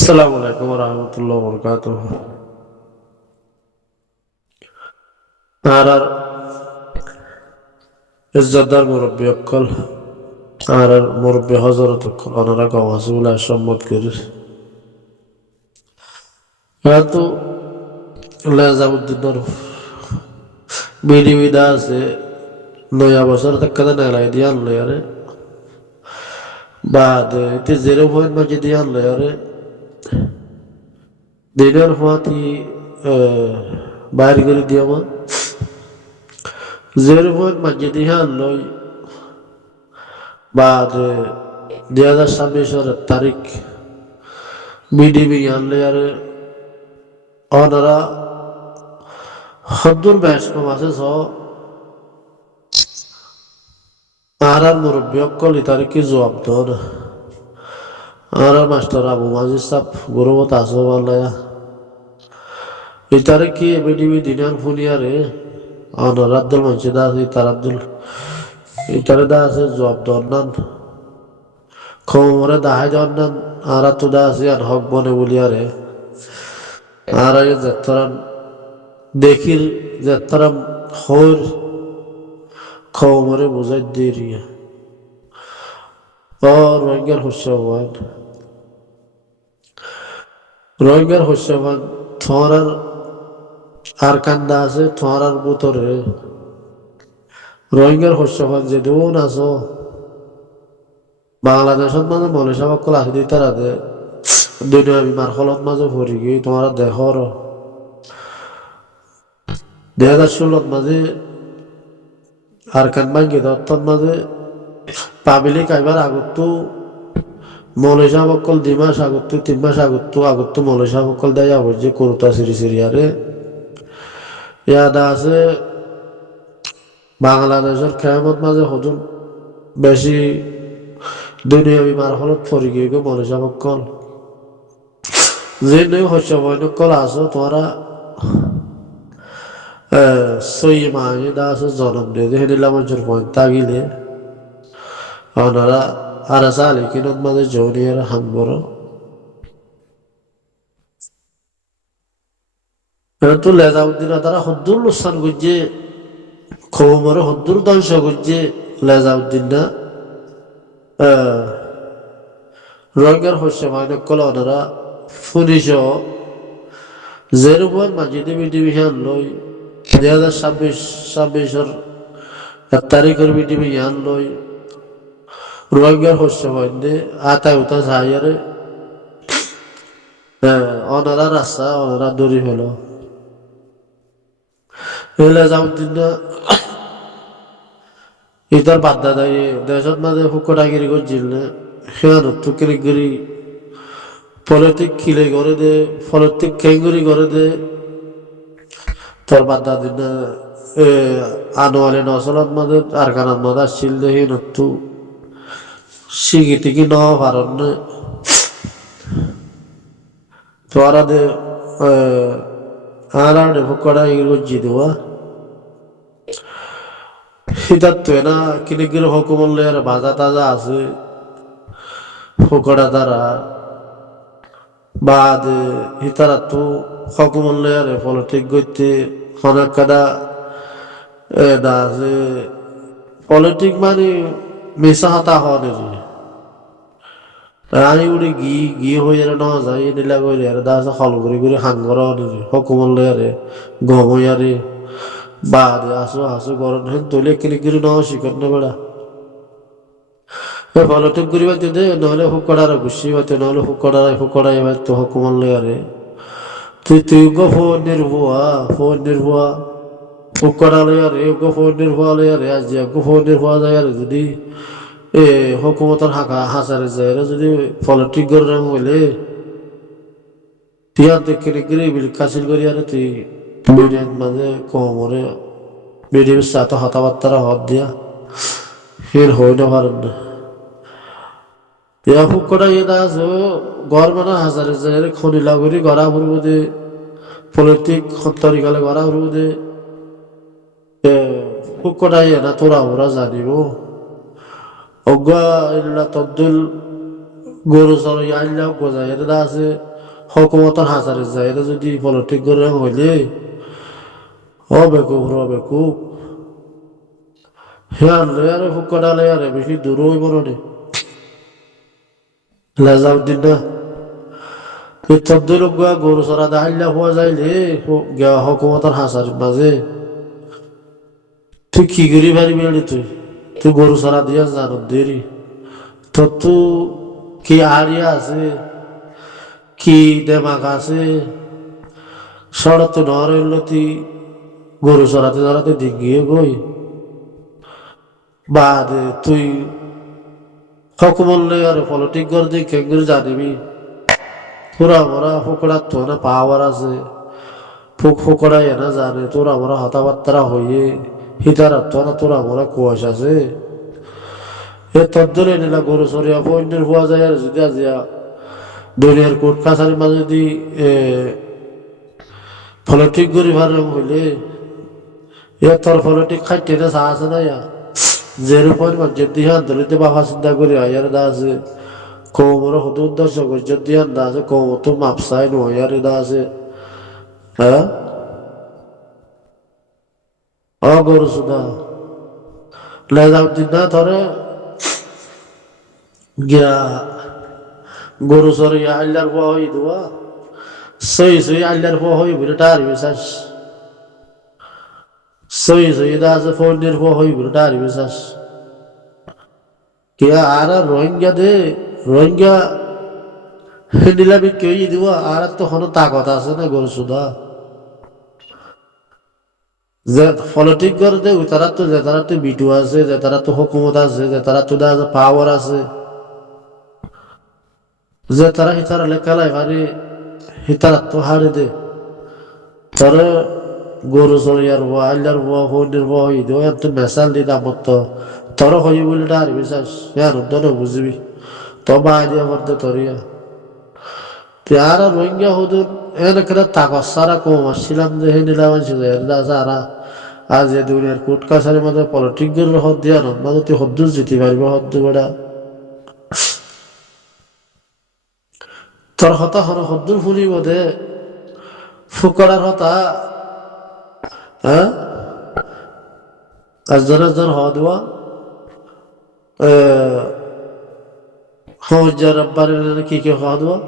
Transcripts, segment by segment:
আসসালামু আলাইকুম রহমতুল্লাহ বরকাত। আর ইজ্জতদার মুরব্বী অক্কল আর মুরব্বী হজরত অক্কল ওনারা গমাসুলা সম্মত করি হয়তো লেজাউদ্দিনের বিডি বিদা আছে নয়া বছর দেখা নেলাই দিয়ে আনলে আরে বাদ এতে জেরো পয়েন্ট মাঝে দিয়ে আনলে আরে দিনের হওয়াতি বাইর করে দিয়ে আমার জেরো পয়েন্ট মাঝে দিয়ে আনলো বাদ 2026 তারিখ বিডিবি আনলে আরে ওনারা হদ্দুর ব্যাস কম আছে আর মুরব্বী অক্কল তারিখে জবাব দেও না আর মাস্টার আবু মাজিদ সাহ গরমত আসো বলয়া এই তারিখে বিডিবি দিনার ফুনিয়ারে অনার আব্দুল মঞ্চিদ আছে তার আব্দুল ইটারে দা আছে জবাব দেওয়ার নান খমরে দাহাই দেওয়ার নান আর তো দা আছে আর হক বনে বলিয়ারে আর আগে যাত্রান দেখির যাত্রাম হর খমরে বুঝাই দিয়ে রিয়া রোহিঙ্গার হস্যবান থরার আর কান্দা আছে থরার বুতরে রোহিঙ্গার হস্যবান যে দুন আছো বাংলাদেশত মানে মনীষা সকল আসি দিতে রাতে দুনিয়া বিমার ফলত মাঝে ভরি গিয়ে তোমার দেহর 2016 মাঝে আর কান ভাঙ্গি দত্তর মাঝে পাবিলিক আইবার আগতো মনীষা সকল 2 মাস আগতো 3 মাস আগতো মনীষা সকল দেয় আবার যে করুতা সিরিয়ারে ইয়াদা আছে বাংলাদেশের খেয়ামত মাঝে হজুর বেশি দুনিয়া বিমার ফলত ফরি গিয়ে মনীষা সকল যে নয় হস্য বৈনকল আছো তোমরা সই মাঙে দা আছে জনম দিয়ে দেখে নিলাম অঞ্চল পয়েন্ট তাগিলে ওনারা আর সালে কিনত মাঝে জৌনিয়ার হান বড় তো লেজাউদ্দিন তারা হদ্দুর লোসান করছে খবরে হদ্দুর ধ্বংস করছে লেজাউদ্দিন না রোহিঙ্গার হস্য বৈনকল ওনারা ফুনিশ যেরকম মাঝিদে বিডিবি হান লই 2026 তারিখের বিডিবি হান লই রোহিঙ্গার হস্য বৈন্যে আতা উতা ছাইয়ারে ওনারা রাস্তা ওনারা দড়ি হলো এলে যাউদ্দিন ইতার বাদ্দা দেয় দেশত মাঝে হুকটাগিরি করছিল না সেখানে টুকিরি পলিটিক খিলে করে দে পলিটিক খেঙ্গুরি করে দে তোর বাদ্দা দিন আনোয়ালে নসলত মাঝে আর কানার মাঝে আসছিল দেখি নতু শিখি টিকি ন পারন তোরা দে আর হুকটা ইগির করছি দেওয়া শীতার তো না কিনে হকুমল্লে আর ভাজা তাজা আছে হুকটা দ্বারা বাদ হিতারা তো হকুমল্লে আর পলিটিক করতে অনেক কাদা দা আছে পলিটিক মানে মেসা হাতা হওয়ার আমি উড়ে গি হয়ে ন যায় নিলা করে আর দা আছে হল করে হাঙ্গর হকুমল্লে আরে গম আরে বাদ আসো গরম হেন তৈলে কিনে ন শিকর না বেড়া পলিটিক করিবা দে নহলে হুকড়ার গুছি বাতে নহলে হুকড়াই তো হকুমল্লে আরে তুই গো ফোন নির্ভুয়া হুকড়ালে আরে গো ফোন নির্ভুয়ালে আরে আজ গো ফোন নির্ভুয়া যায় আর যদি হকুমতর হাসারে যায় যদি পলিটিক করে হইলে তুই আর কিনে বিল কাছিল করি আরে তুই বিডিএন মাঝে কমরে বিডিএর সাথে হতাবার্তারা হত দিয়া ফের হই না পারেন না হুকটা আছে ঘর মানে হাজারে যায় খনি লাগরি গড়া ফুরব দে পলিটিক তরিকালে গড়া ফুরব দে হুকটা না তোরা ওরা জানিব অজ্ঞা তদ্দুল গরু চর আইলা গজা এটা আছে হকুমতর হাজারে যায় এটা যদি পলিটিক করে হইলে বেকুব বেকুব হ্যাঁ আরে হুকডালে আরে বেশি দূর হইব না লেজাউদ্দিন না তদ্দুর গরু চরা দাহাইলা হওয়া যাইলে হকুমতর হাজার মাঝে তুই কি করি পারিবি তুই তুই গরু চরা দিয়া জানো দেরি তোর তো কি আড়িয়া আছে কি দেমাক আছে সড়ক তো নর হইল তুই গরু চড়াতে চড়াতে ডিঙ্গিয়ে গই বাদে তুই হকুমল আর পলিটিক করে দিয়ে কেঙ্গুরি জানিবি তোরা আমরা ফোকড়ার তো না পাওয়ার আছে ফোকড়াই না জানে তোরা আমরা হতাবার্তারা হইয়ে হিতার তো না তোরা আমরা কুয়াশ আছে এ তদ্দরে নিলা গরু চড়িয়া পয়েন্টের হওয়া যায় আর যদি আজিয়া দুনিয়ার কোর্ট কাছারির মাঝে যদি পলিটিক করি ভালো হইলে তোর পলিটিক খাইতে না চা আছে না যেরকম যদি আন্দোলিত বাবা চিন্তা করি আয়ার দা আছে কৌমর হতো উদ্দেশ্য করি যদি দা আছে কৌমর তো মাপসাই নয়ার দা আছে হ্যাঁ গরু সুদা লেজাউদ্দিন না ধরে গিয়া গরু সরি আল্লাহর বহ হই দুয়া সই সই আল্লাহর বহ হই বলে তার বিশ্বাস সই সই দা আছে ফোনের বহ হই বলে তার বিশ্বাস কিয়া আর রোহিঙ্গা দে রোহিঙ্গা নিলামি কেউ দিব আর তো কোনো তাকত আছে না গরু সুদা যে পলিটিক করে দে তারা তো যে তারা তো বিটু আছে যে তারা তো হুকুমত আছে যে তারা তো পাওয়ার আছে যে তারা হিতারা লেখালাই পারে হিতারা তো হারে দে তারা গরু চড়িয়ার বো আল্লার বো ফোনের বো হই দে এত মেসাল দি দামত তোর হই বলে আর বিশ্বাস আনন্দ বুঝবি তো বাই দিয়া করতে তোরিয়া আর রোহিঙ্গা হুদুর এনে তাকত সারা কম আসছিলাম যে হে নিলাম সারা আজ এ দুনিয়ার কোর্ট কাছারির মধ্যে পলিটিক গুলোর হদ দিয়া নন্দ তুই হদ্দুর জিতে পারবি হদ্দু বেড়া তোর হতা হন হদ্দুর ফুলি বোধে ফুকড়ার হতা হ্যাঁ একজন হওয়া হজ্জার আব্বারের কি কে হওয়া দেওয়া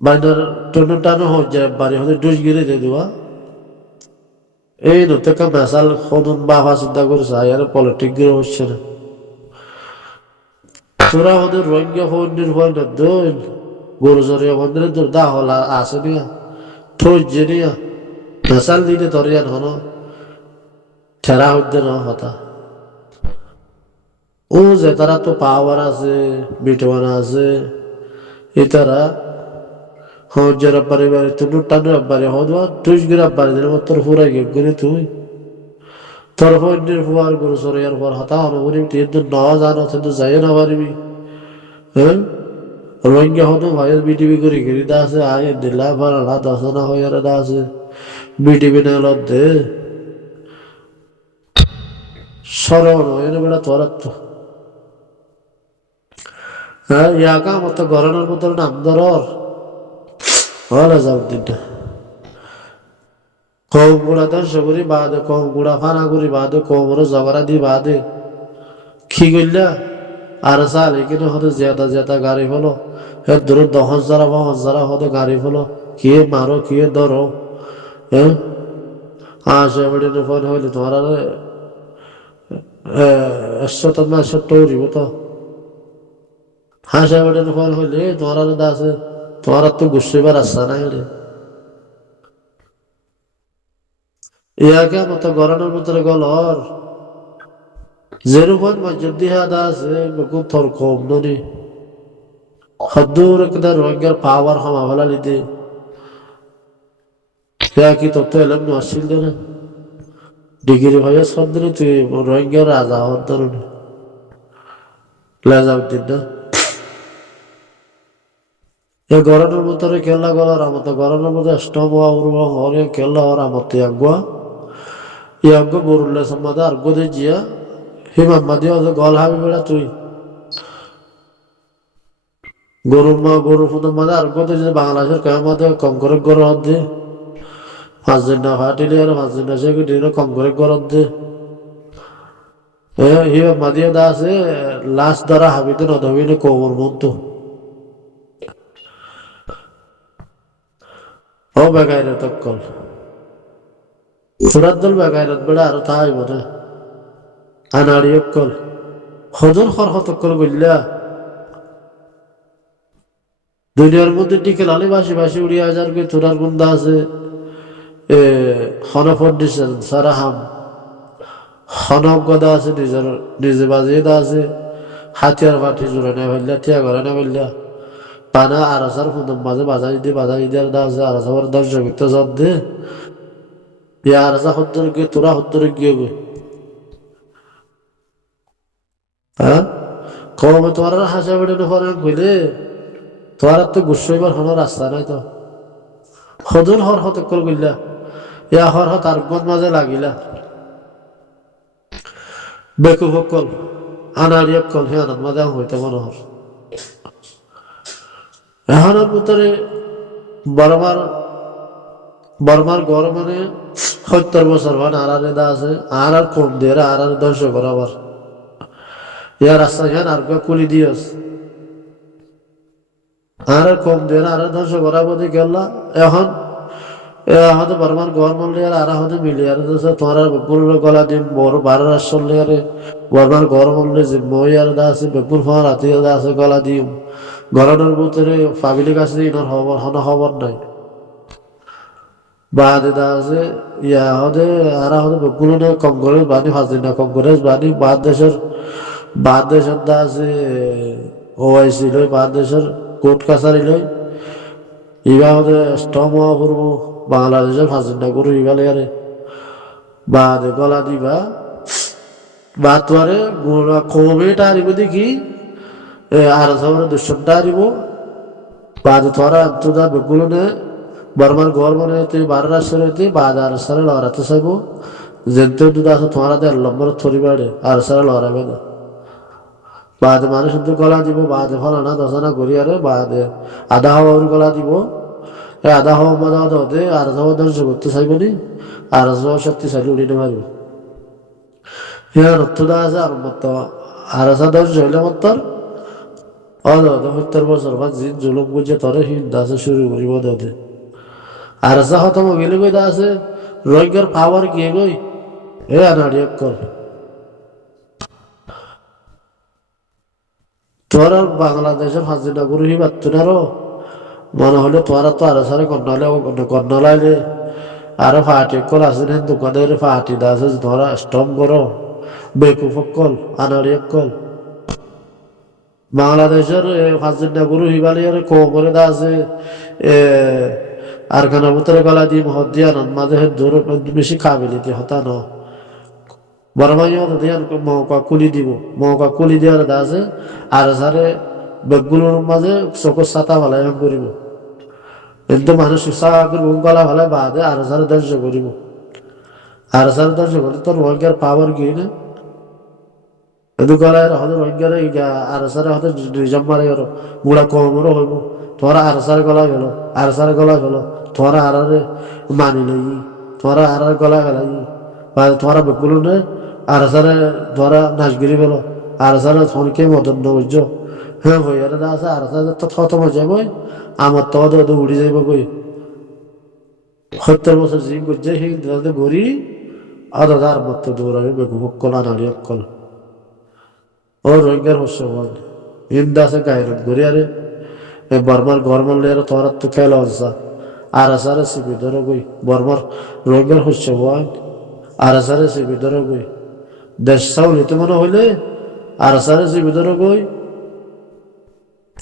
বাইনার টনো টানো হজ্জার আব্বারে হতে ডুস গিরে দিয়ে দেওয়া এই নতুন মেসাল সদন বাবা চিন্তা করছে আর পলিটিক গুলো হচ্ছে না তোরা ওদের রোহিঙ্গা ফোন নির্ভর না দোল গরু চড়িয়া বন্ধের তোর দা হলা আছে নিয়া ঠোঁজে নিয়া মেসাল দিনে তরিয়ান হন ঠেরা হইতে না হতা ও যে তারা তো পাওয়ার আছে বিটওয়ানা আছে এ তারা হজ্জার আব্বারে বাড়ি তো টানো আব্বারে হদবা টুস গিরে আব্বারে দিলে তোর ফুরাই গে করে তুই তোর ফোনের ফুয়ার গরু চড়িয়ার পর হতা হন বলি তুই ন জানো তুই তো যাই না পারবি হ্যাঁ রোহিঙ্গা হতো ভাইয়ের বিটিভি করে গিরি দা আছে আগে দিলা পারা দশনা হয়ে দা আছে বিটিভি না দে সরণ হয়ে বেড়া তোর তো হ্যাঁ ইয়াকা মতো গরমের মতো নাম ধর হলে যাও দিনটা কম গুড়া দর্শ করি বাদে কম গুড়া ফানা করি বাদে কমর জগরা দি বাদে কি করলা আর চাল এখানে হতে জেতা গাড়ি ফেলো এর ধরো 10,000 বা 1,000 হতে গাড়ি ফেলো কে মারো কে ধরো হ্যাঁ আসে বেড়ে ফোন হইলে তোমার 170 উড়িব তো হাসা বেড়ে ফোন হইলে তোমার আছে তোমার তো গুছিবার আসা নাই রে ইয়াকে মতো গরমের ভিতরে গলর যেরকম যদি হাদা আছে খুব থর কম ননি হদ্দুর একটা রোহিঙ্গার পাওয়ার হামা ফেলা লিদে কি তথ্য এলাম আসছিল না ডিগ্রি ভাইয়া সব দিনে তুই রোহিঙ্গার রাজা হওয়ার ধরুন লেজাউদ্দিন না এ গরমের ভিতরে খেলা গলার আমতে গরমের মধ্যে স্টম হওয়া খেলা হওয়ার আমতে আগুয়া ইয়াগ্য বরুল্লা সম্মাদা আর গোদে জিয়া হে মাম্মা দিয়া গল হাবি বেড়া তুই গরু ফুটের মাঝে আর কত যে বাংলাদেশের কেমন মধ্যে কম করে গরু হচ্ছে 5 দিন না ফাটিলে আর 5 দিন না সে কম করে গরু হচ্ছে মাঝে দা আছে লাশ দ্বারা হাবিতে নদবিনে কোমর মতো ও বেগাইরে তক্কল সুরাত দল বেগাইরত বেড়া আর তাই বলে আনাড়ি অক্কল হজর হতক্কল গইল্লা দুনিয়ার মধ্যে টিকে লালি বাসি বাসি উড়িয়া হাজার কি তোরার গুন্দা আছে হনফর দিচ্ছেন সারা হাম হনফ গদা আছে নিজে বাজিয়ে দা আছে হাতিয়ার পাঠি জোরে না ফেললা টিয়া করে না ফেললা পানা আরাসার ফুদম মাঝে বাজাই দিয়ে দা আছে আরাসার দর্শক ভিতর জব দে ইয়া আরাসা হদ্দর গিয়ে তোরা হদ্দর গিয়ে গই হ্যাঁ কমে তোমার হাসা বেড়ে কইলে তোমার তো গুসাইবার হওয়ার রাস্তা নাই তো হদুর হর হতক্কল গইলা ইয়া হর তার গন মাঝে লাগিলা বেকুব অক্কল আনাড়ি অক্কল হে আনার মাঝে হইতে মনে হর এখনের ভিতরে বর্মার গড় মানে 70 বছর মানে আড়ারে দা আছে আর কম দিয়ে আর ধ্বংস করাবার ইয়া রাস্তা খান আর কুলি দিয়স আর কম দিয়ে আর ধ্বংস করাবো দিয়ে গেল এখন হয়তো বর্মার গড় মানলে আর হয়তো মিলে আর তোমার বেগুনের গলা দিম বড় 12 আসলে আরে বর্মার গড় মানলে যে মই আর দা আছে বেগুন ফাঁড় হাতি দা আছে গলা দিম গরমের ভিতরে পাবলিক আছে ইনার খবর নাই বাদে দা আছে ইয়া হদে আর হদে বেগুনে কম করে বানি 5 দিন না কম করে বানি বাদ দেশের দা আছে ওআইসি লই বাদ দেশের কোর্ট কাছারি লই ইবা হদে স্টম হওয়া করবো বাংলাদেশের 5 দিন না করবো ইবালে আরে বাদে গলা দিবা বাতুয়ারে কমে টারিব দেখি আর সবার দুঃসবটা আরিব বাদে তোরা আন্তদা বেগুনে বর্মার গড় মনে হইতে 12 রাষ্ট্রের হইতে বাদ আর সারে লড়াতে চাইব যেতে দুধ আছে তোমার 1.5 নম্বর থরি বাড়ে আর সারে লড়াবে না বাদে মানুষ কিন্তু গলা দিব বাদে ফলানা দশানা করি আরে বাদে আধা হাওয়ার গলা দিব আধা হাওয়া মজা হতে আর হাওয়া ধ্বংস করতে চাইব নি আর শক্তিশালী উড়িতে পারবে হ্যাঁ রক্তদা আছে আর মত আর ধ্বংস হইলে মতর 70 বছর বা জিন জুলুম বুঝে তরে হিন্দা আছে শুরু করিব দে আর খতম গেলে কই দা আছে রোহিঙ্গার পাওয়ার গিয়ে গই আনাড়ি অক্কল তোর বাংলাদেশের 5 দিন গুরু হি বাত্তু না মনে হলে তোরা তো আর সারে কন্নলাইলে আর ফাটি অক্কল আছে না দোকানের ফাটি দা আছে ধরা স্টম করো বেকুফ অক্কল আনাড়ি অক্কল বাংলাদেশের 5 দিন গুরু হিবালি আর কোমরে দা আছে আর খানার ভিতরে গলা দিয়ে মহদ্দিয়া মাঝে দূর বেশি কাবিলিতি হতা ন বড় ভাই মৌকা কুলি দিব মৌকা কুলি দেওয়ার দা আছে আর সারে বেগুলোর মাঝে চোখের ছাতা ভালাই করিব কিন্তু মানুষ গলা ভালাই বাদে আর সারে ধ্বংস করিব আর সারে ধ্বংস করলে তোর রোহিঙ্গার পাওয়ার গিয়ে না কিন্তু গলায় হয়তো রোহিঙ্গার আর সারে হয়তো রিজার্ভ মারে গেল বুড়া কমরও হইব তোরা আর সারে গলা গেল আর সারে গলা গেল তোরা আরে মানি লই তোরা আর গলা গেলাই বা তোরা বেগুলো নে আর সারে তোরা নাচগিরি গেল আর সারে ফোনকে মদন বুঝছ হ্যাঁ হই আর আছে আর সারে তো খতম হয়ে যাবো আমার তো উড়ি যাইব কই 70 বছর জিম করছে সেই গড়ি আদার মতো দৌড়াবে বেগু কলা নাড়ি অক্কল ও রোহিঙ্গার হস্য হিন্দা আছে গায়ের গড়ি আরে বর্মার ঘর মারলে আর তোর তো খেলা হচ্ছে আর আসারে সিবি ধরো গই বর্মার রোহিঙ্গার হস্য আর আসারে সিবি ধরো গই দেশ চাউলিতে মনে হইলে আর আসারে সিবি ধরো গই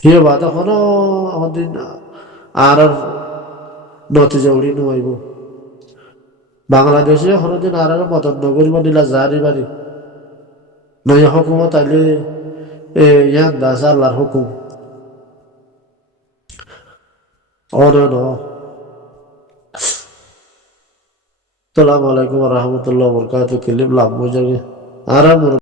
হিয়ে বাদ এখনো আমাদের আর নতিজা উড়ি নোয়াইব বাংলাদেশে এখনো দিন আর মদন নগরী মানিলা জারি বাড়ি নয় হুকুমত আইলে ইয়ান দাস আল্লাহর হুকুম অনন আসসালামু আলাইকুম ওয়া রাহমাতুল্লাহি ওয়া বারাকাতুহু কিলিম লাভ বুঝাবে আর